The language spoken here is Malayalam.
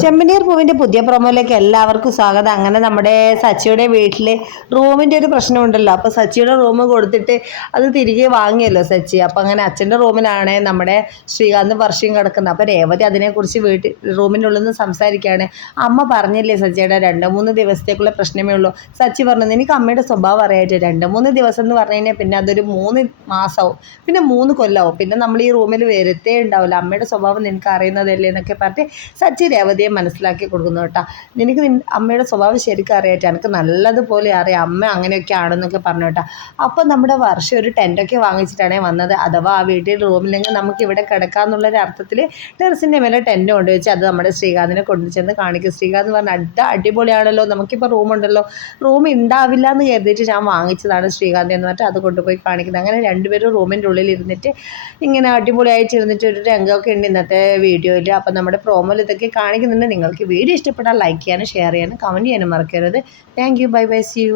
ചെമ്പനീർ പൂവിന്റെ പുതിയ പ്രൊമോയിലേക്ക് എല്ലാവർക്കും സ്വാഗതം. അങ്ങനെ നമ്മുടെ സച്ചിയുടെ വീട്ടിൽ റൂമിന്റെ ഒരു പ്രശ്നമുണ്ടല്ലോ. അപ്പോൾ സച്ചിയുടെ റൂം കൊടുത്തിട്ട് അത് തിരികെ വാങ്ങിയല്ലോ സച്ചി. അപ്പോൾ അങ്ങനെ അച്ഛന്റെ റൂമിലാണ് നമ്മുടെ ശ്രീകാന്ത് വർഷം കിടക്കുന്നത്. അപ്പോൾ രേവതി അതിനെക്കുറിച്ച് വീട്ടിൽ റൂമിനുള്ളിൽ നിന്ന് സംസാരിക്കുകയാണ്. അമ്മ പറഞ്ഞില്ലേ സച്ചിയുടെ രണ്ട് മൂന്ന് ദിവസത്തേക്കുള്ള പ്രശ്നമേ ഉള്ളൂ. സച്ചി പറഞ്ഞത് എനിക്ക് അമ്മയുടെ സ്വഭാവം അറിയായിട്ട് രണ്ട് മൂന്ന് ദിവസം എന്ന് പറഞ്ഞു കഴിഞ്ഞാൽ പിന്നെ അതൊരു മൂന്ന് മാസമാവും പിന്നെ മൂന്ന് കൊല്ലമാവും പിന്നെ നമ്മൾ ഈ റൂമിൽ വരുത്തേ ഉണ്ടാവില്ല. അമ്മയുടെ സ്വഭാവം നിനക്ക് അറിയുന്നതല്ലേ എന്നൊക്കെ പറഞ്ഞ് സച്ചി രേവതിയെ മനസ്സിലാക്കി കൊടുക്കുന്നു കേട്ടോ. നിനക്ക് അമ്മയുടെ സ്വഭാവം ശരിക്കും അറിയാട്ടോ എനിക്ക് നല്ലതുപോലെ അറിയാം. അമ്മ അങ്ങനെയൊക്കെ ആണെന്നൊക്കെ പറഞ്ഞു കേട്ടോ. അപ്പോൾ നമ്മുടെ വർഷം ഒരു ടെന്റൊക്കെ വാങ്ങിച്ചിട്ടാണ് വന്നത്. അഥവാ ആ വീട്ടിൽ റൂമിലെങ്കിൽ നമുക്ക് ഇവിടെ കിടക്കാമെന്നുള്ളൊരു അർത്ഥത്തിൽ ടെറസിന്റെ മേലെ ടെന്റ് കൊണ്ടുവച്ച് അത് നമ്മുടെ ശ്രീകാന്തിനെ കൊണ്ടുചെന്ന് കാണിക്കും. ശ്രീകാന്ത് പറഞ്ഞ അടുത്ത അടിപൊളിയാണല്ലോ. നമുക്കിപ്പോൾ റൂമുണ്ടല്ലോ റൂം ഉണ്ടാവില്ല എന്ന് കരുതിയിട്ട് ഞാൻ വാങ്ങിച്ചതാണ് ശ്രീകാന്ത് എന്ന് പറഞ്ഞിട്ട് അത് കൊണ്ടുപോയി കാണിക്കുന്നത്. അങ്ങനെ രണ്ടുപേരും റൂമിന്റെ ഉള്ളിൽ ഇരുന്നിട്ട് ഇങ്ങനെ അടിപൊളിയായിട്ട് ഇരുന്നിട്ട് ഒരു രംഗമൊക്കെ ഉണ്ട് ഇന്നത്തെ വീഡിയോയിൽ അപ്പം നമ്മുടെ പ്രോമോയിൽ ഇതൊക്കെ കാണിക്കുന്നുണ്ട് നിങ്ങൾക്ക് വീഡിയോ ഇഷ്ടപ്പെട്ടാൽ ലൈക്ക് ചെയ്യാനും ഷെയർ ചെയ്യാനും കമന്റ് ചെയ്യാനും മറക്കരുത്. Thank you bye bye see you